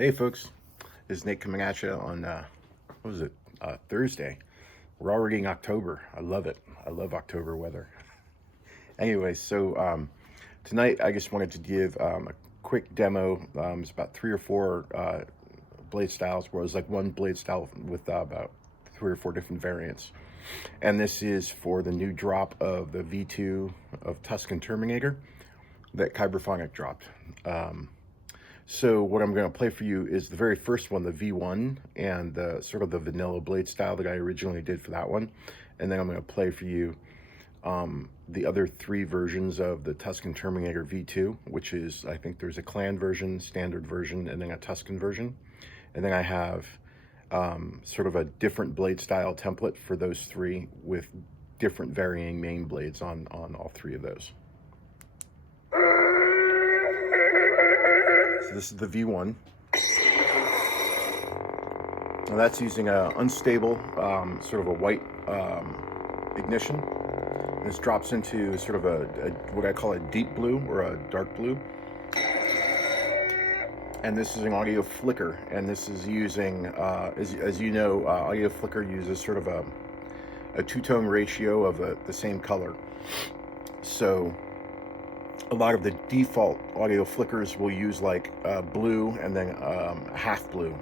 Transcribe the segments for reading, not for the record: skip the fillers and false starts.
Hey folks, this is Nate coming at you on, what was it, Thursday. We're already in October. I love it. I love October weather. Anyway, so tonight I just wanted to give a quick demo. It's about 3 or 4 blade styles, where it was like one blade style with about 3 or 4 different variants. And this is for the new drop of the V2 of Tusken Terminator that Kyberphonic dropped. So what I'm going to play for you is the very first one, the V1, and the sort of the vanilla blade style that I originally did for that one. And then I'm going to play for you the other 3 versions of the Tusken Terminator V2, which is, I think there's a clan version, standard version, and then a Tusken version. And then I have sort of a different blade style template for those 3 with different varying main blades on all 3 of those. So this is the V1. Now that's using an unstable, sort of a white ignition. This drops into sort of a what I call a deep blue or a dark blue. And this is an audio flicker, and this is using, as you know, audio flicker uses sort of a 2-tone ratio of the same color. So a lot of the default audio flickers will use like blue and then half blue.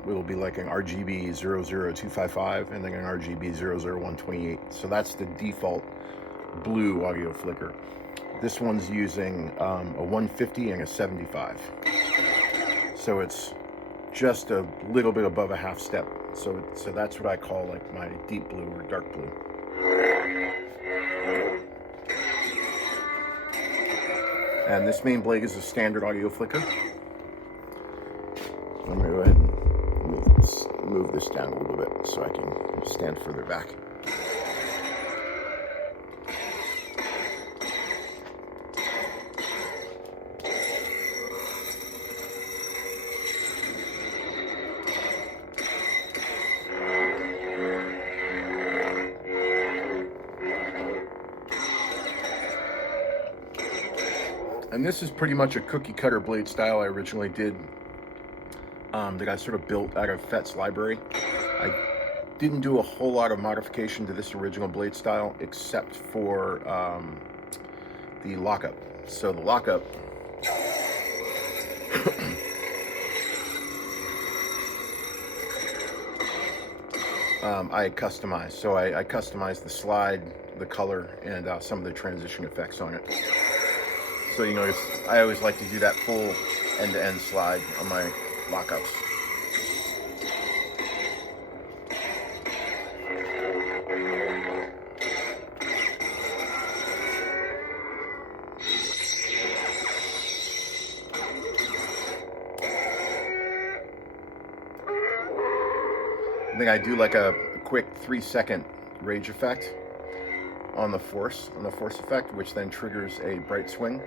It will be like an RGB 00255 and then an RGB 00128. So that's the default blue audio flicker. This one's using a 150 and a 75. So it's just a little bit above a half step. So that's what I call like my deep blue or dark blue. And this main blade is a standard audio flicker. I'm going to go ahead and move this down a little bit so I can stand further back. And this is pretty much a cookie cutter blade style I originally did, that I sort of built out of Fett's library. I didn't do a whole lot of modification to this original blade style except for the lockup. So the lockup I customized. So I customized the slide, the color, and some of the transition effects on it. So you notice I always like to do that full end-to-end slide on my lockups. And then I do like a quick 3-second rage effect on the force effect, which then triggers a bright swing.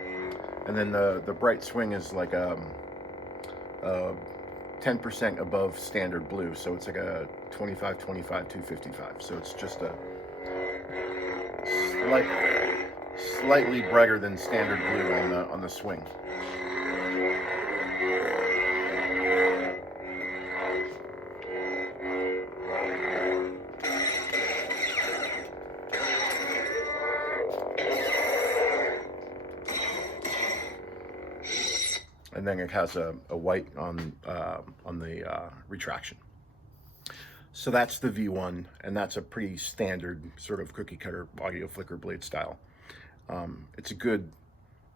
And then the bright swing is like 10% above standard blue, so it's like a 25, 25, 255. So it's just a slightly brighter than standard blue on the swing. And then it has a white on the retraction. So that's the V1, and that's a pretty standard sort of cookie cutter audio flicker blade style. It's a good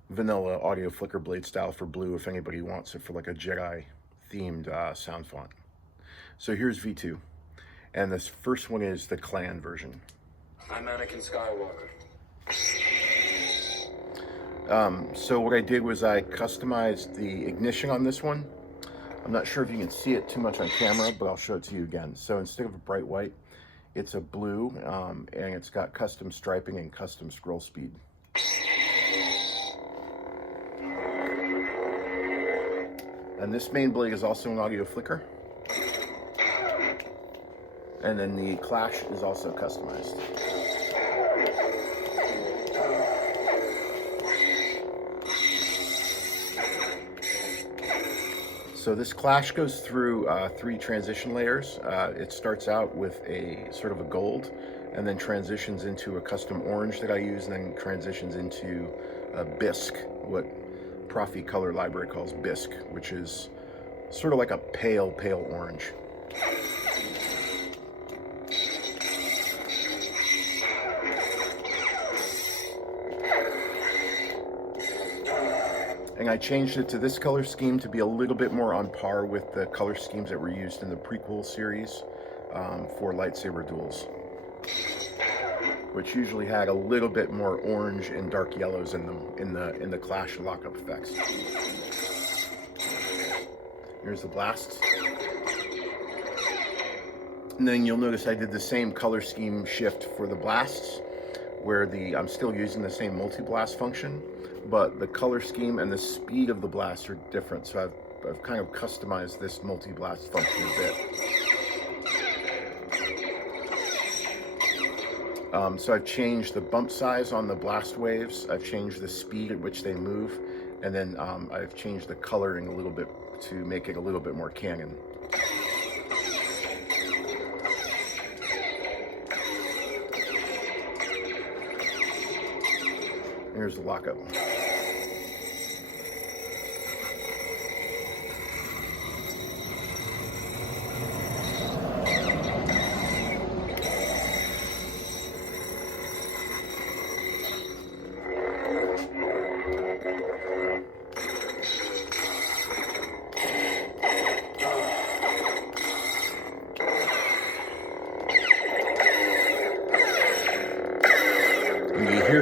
vanilla audio flicker blade style for blue if anybody wants it for like a Jedi themed sound font. So here's V2, and this first one is the clan version. I'm Anakin Skywalker. So what I did was I customized the ignition on this one. I'm not sure if you can see it too much on camera, but I'll show it to you again. So instead of a bright white, it's a blue, and it's got custom striping and custom scroll speed. And this main blade is also an audio flicker. And then the clash is also customized. So this clash goes through 3 transition layers. It starts out with a sort of a gold, and then transitions into a custom orange that I use, and then transitions into a bisque, what Proffie Color Library calls bisque, which is sort of like a pale orange. And I changed it to this color scheme to be a little bit more on par with the color schemes that were used in the prequel series for lightsaber duels, which usually had a little bit more orange and dark yellows in them in the clash lockup effects. Here's the blasts. And then you'll notice I did the same color scheme shift for the blasts, where I'm still using the same multi-blast function, but the color scheme and the speed of the blast are different. So I've kind of customized this multi-blast function a bit. So I've changed the bump size on the blast waves. I've changed the speed at which they move, and then I've changed the coloring a little bit to make it a little bit more canon. Here's the lockup.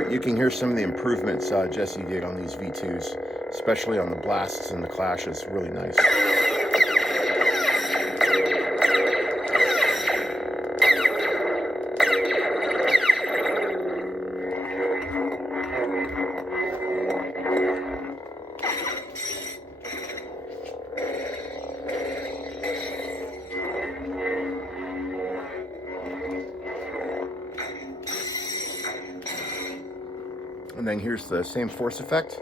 You can hear some of the improvements Jesse did on these V2s, especially on the blasts and the clashes. Really nice. And then here's the same force effect.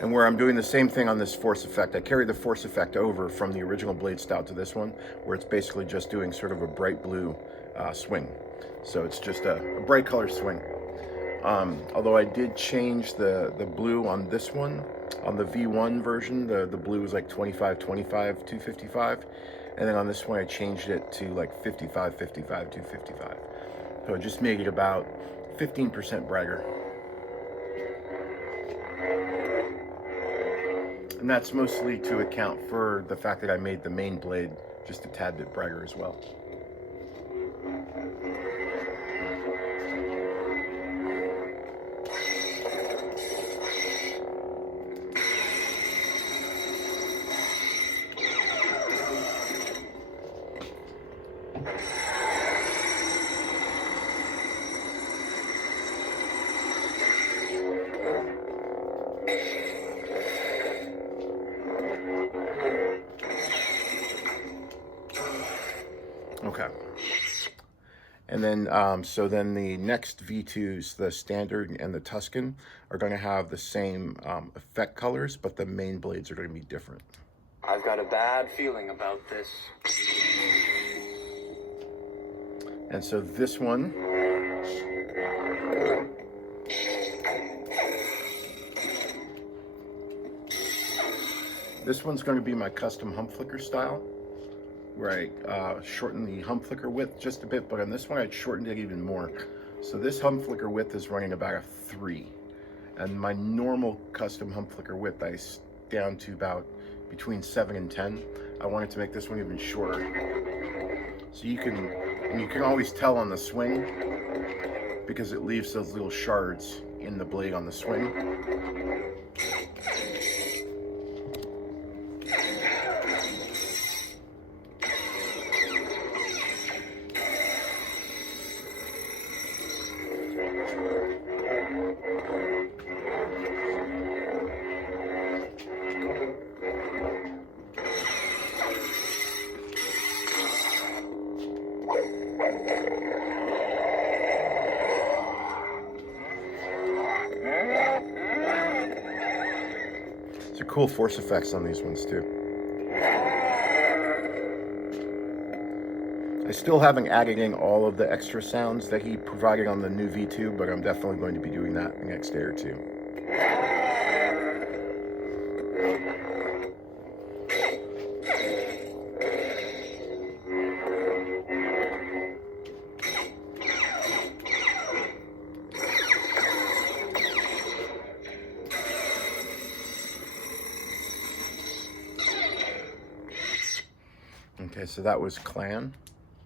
And where I'm doing the same thing on this force effect, I carry the force effect over from the original Bladestyle to this one, where it's basically just doing sort of a bright blue swing. So it's just a bright color swing. Although I did change the blue on this one. On the V1 version, the blue was like 25, 25, 255. And then on this one, I changed it to like 55, 55, 255. So it just made it about 15% brighter. And that's mostly to account for the fact that I made the main blade just a tad bit brighter as well. Okay. And then, so then the next V2s, the Standard and the Tusken, are going to have the same effect colors, but the main blades are going to be different. I've got a bad feeling about this. And so this one, this one's going to be my custom hump flicker style, where I shorten the hump flicker width just a bit, but on this one I shortened it even more. So this hump flicker width is running about a 3, and my normal custom hump flicker width I down to about between 7 and 10. I wanted to make this one even shorter. So you can always tell on the swing, because it leaves those little shards in the blade on the swing. It's a cool force effects on these ones too. I still haven't added in all of the extra sounds that he provided on the new V2, but I'm definitely going to be doing that the next day or two. Okay, so that was Clan.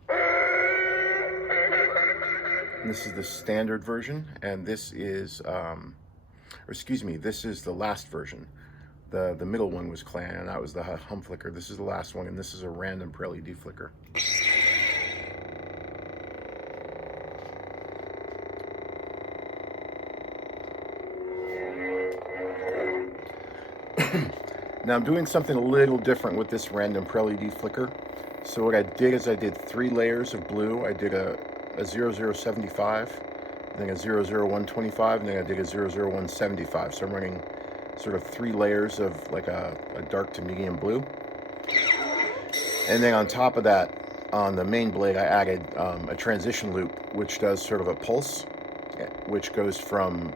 And this is the standard version, and this is, this is the last version. The middle one was Clan, and that was the hum flicker. This is the last one, and this is a random per LED flicker. Now I'm doing something a little different with this random per LED flicker. So what I did is I did 3 layers of blue. I did a 0075, then a 00125, and then I did a 00175. So I'm running sort of 3 layers of like a dark to medium blue. And then on top of that, on the main blade, I added a transition loop, which does sort of a pulse, which goes from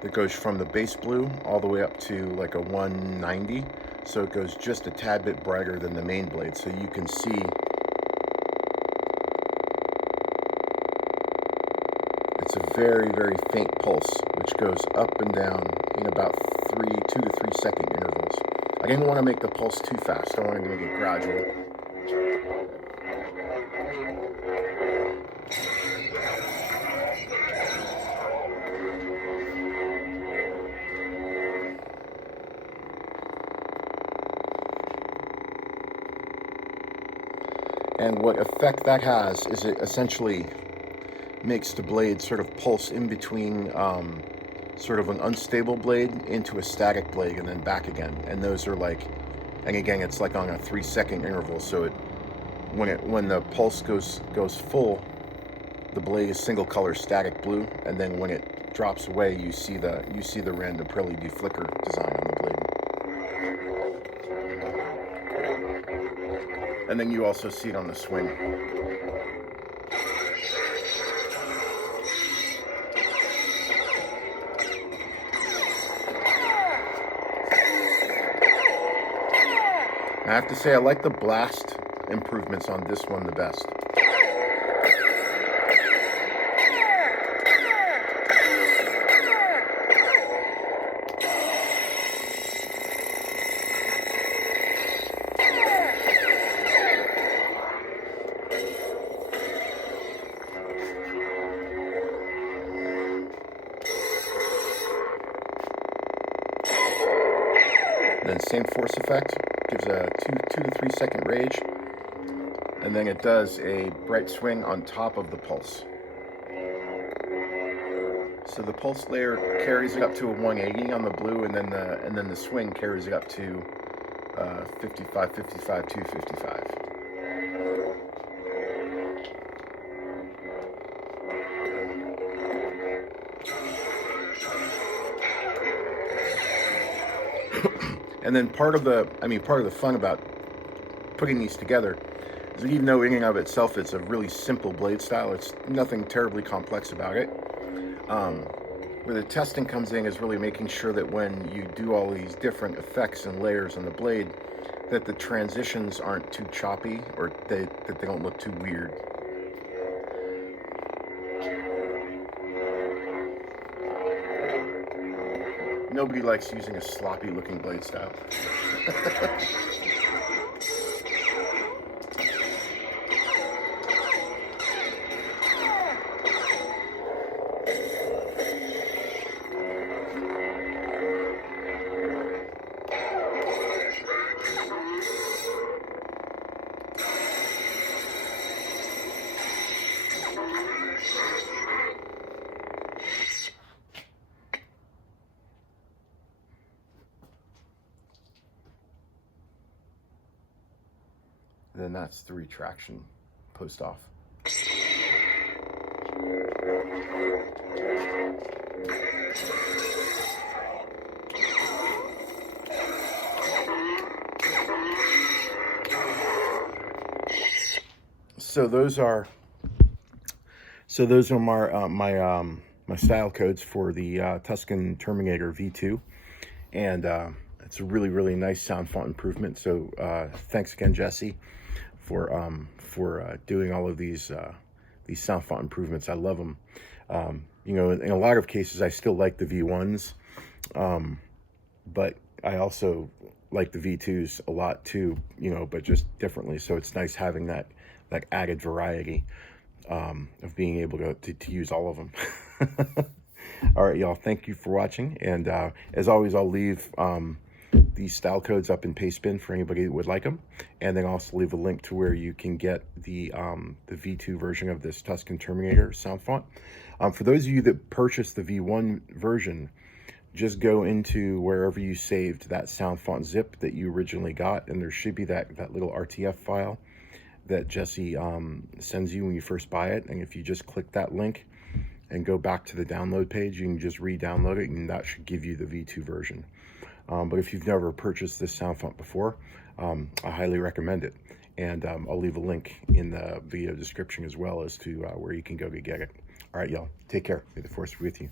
the base blue all the way up to like a 190. So it goes just a tad bit brighter than the main blade. So you can see it's a very, very faint pulse, which goes up and down in about 2 to 3 second intervals. I didn't want to make the pulse too fast. I wanted to make it gradual. And what effect that has is it essentially makes the blade sort of pulse in between sort of an unstable blade into a static blade and then back again. And those are like, and again, it's like on a 3 second interval. So it when the pulse goes full, the blade is single color static blue, and then when it drops away, you see the random per LED flicker design on the blade. And then you also see it on the swing. I have to say, I like the blast improvements on this one the best. Then same force effect, gives a 2 to 3 second rage, and then it does a bright swing on top of the pulse. So the pulse layer carries it up to a 180 on the blue, and then the swing carries it up to 55, 55, 255. And then part of the fun about putting these together is that even though in and of itself it's a really simple blade style, it's nothing terribly complex about it. Where the testing comes in is really making sure that when you do all these different effects and layers on the blade, that the transitions aren't too choppy, or that they don't look too weird. Nobody likes using a sloppy looking blade style. Then that's the retraction post off. so those are my style codes for the Tusken Terminator V2, and it's a really nice sound font improvement. So thanks again, Jesse, for doing all of these sound font improvements. I love them. You know, in a lot of cases, I still like the V1s, but I also like the V2s a lot too. You know, but just differently. So it's nice having that added variety of being able to use all of them. All right, y'all. Thank you for watching, and as always, I'll leave these style codes up in Pastebin for anybody that would like them, and then also leave a link to where you can get the V2 version of this Tusken Terminator sound font. For those of you that purchased the V1 version, just go into wherever you saved that sound font zip that you originally got, and there should be that little RTF file that Jesse sends you when you first buy it. And if you just click that link and go back to the download page, you can just re-download it, and that should give you the V2 version. But if you've never purchased this sound font before, I highly recommend it. And I'll leave a link in the video description as well as to where you can go to get it. All right, y'all, take care. May the force be with you.